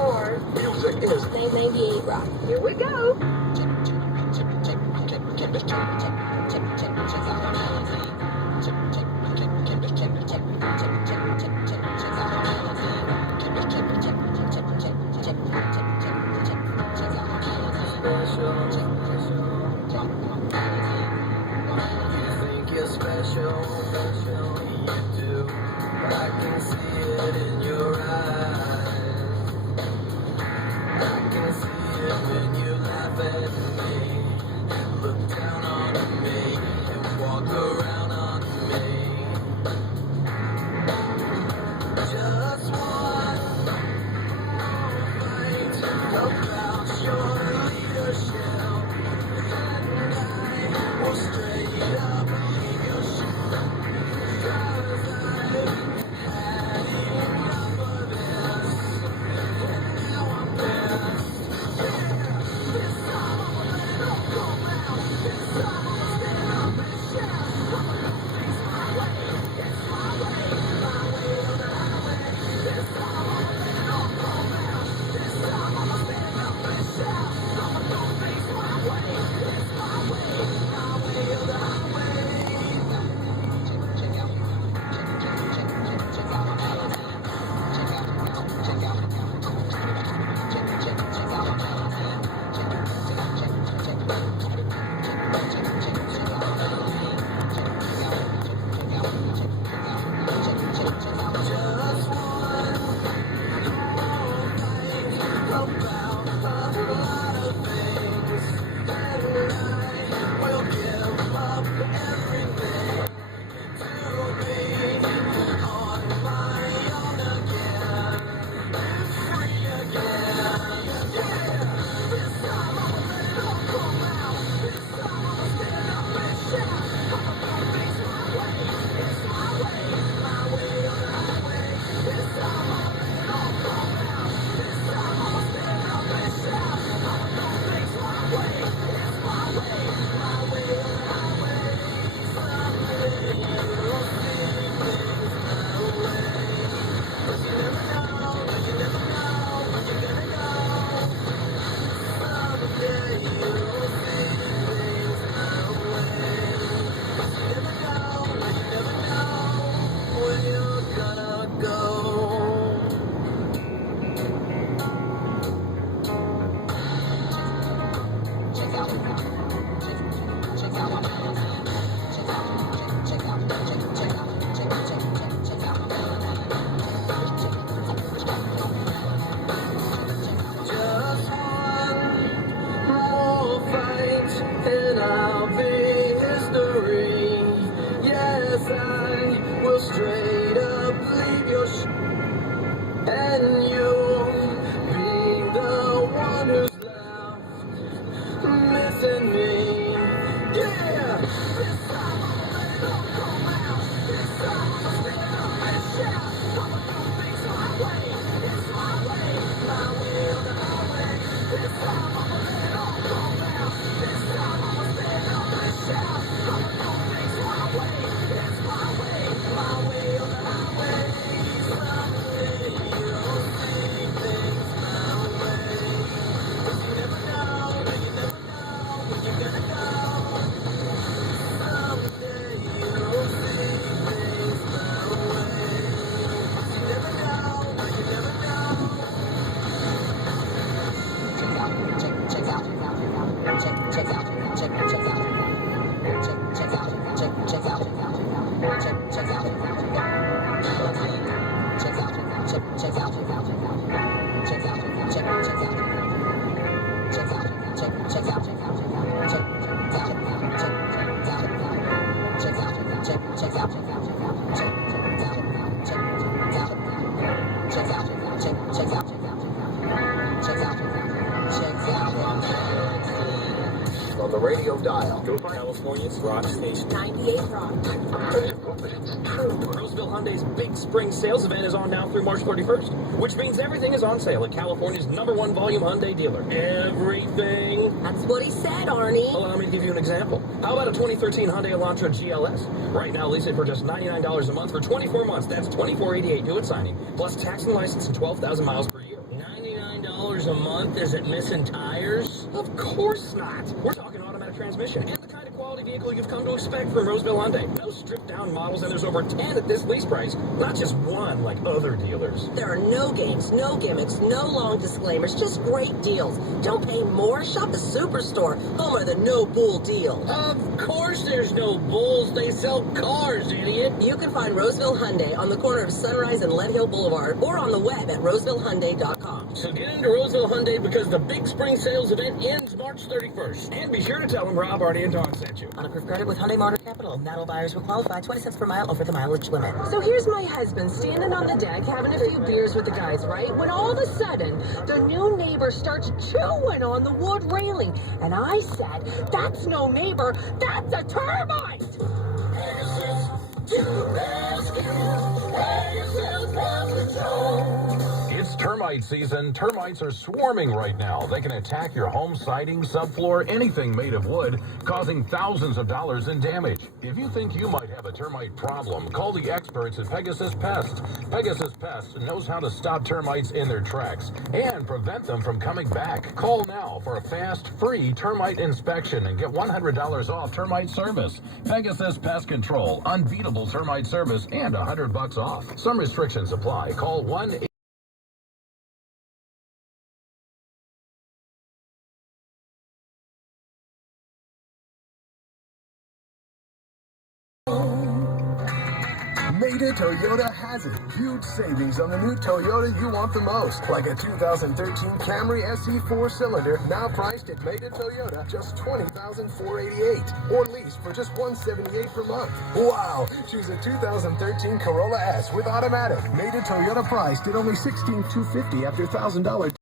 or Music is maybe rock. Here we go. Special, you do, but I can see it in your eyes. I can see it when you laugh at me, look down on me, and walk around on me. Just one fight about your leadership, and I will straight up leave your shit. Straight up leave your and you'll be the one who's left missing me. Yeah! This time I'm come out. This time I'm stand up and shout. I'ma do things my way. It's my way, my way or the highway. This time I'ma let it all come out. This time I'ma stand up and shout. I'ma do things my way. It's my way, my way or the highway. Someday you'll see things my way. 'Cause you never know, and you never know when you're gonna go. Someday you'll see things my way. 'Cause you never know, and you never know. Check out, on the radio dial. Go for California's rock station. 98 Rock. It's true. Roseville Hyundai's big spring sales event is on now through March 31st, which means everything is on sale at California's #1 volume Hyundai dealer. Everything. That's what he said, Arnie. Allow me to give you an example. How about a 2013 Hyundai Elantra GLS? Right now, lease it for just $99 a month for 24 months. That's $24.88 due at signing, plus tax and license and 12,000 miles per year. $99 $2 a month isn't missing tires? Of course not. We're talking automatic transmission and the kind of quality vehicle you've come to expect from Roseville Hyundai. No stripped down models, and there's over 10 at this lease price, not just one like other dealers. There are no games, no gimmicks, no long disclaimers, just great deals. Don't pay more. Shop the Superstore, home of the no bull deal. Of course there's no bulls. They sell cars, idiot. You can find Roseville Hyundai on the corner of Sunrise and Lead Hill Boulevard or on the web at rosevillehyundai.com. So get into Roseville Hyundai because the big spring sales event ends March 31st. And be sure to tell them Rob, Artie, and Dawn sent you. On approved credit with Hyundai Motor Capital. Not all buyers will qualify. 20 cents per mile over the mileage limit. So here's my husband standing on the deck having a few beers with the guys, right? When all of a sudden, the new neighbor starts chewing on the wood railing. And I said, that's no neighbor, that's a termite! It's termite season. Termites are swarming right now. They can attack your home siding, subfloor, anything made of wood, causing thousands of dollars in damage. If you think you might have a termite problem, call the experts at Pegasus Pest. Pegasus Pest knows how to stop termites in their tracks and prevent them from coming back. Call now for a fast, free termite inspection and get $100 off termite service. Pegasus Pest Control, unbeatable termite service, and $100 off. Some restrictions apply. Call 1- Maida Toyota has it. Huge savings on the new Toyota you want the most. Like a 2013 Camry SE 4-cylinder, now priced at Maida Toyota just $20,488. Or lease for just $178 per month. Wow! Choose a 2013 Corolla S with automatic. Maida Toyota priced at only $16,250 after $1,000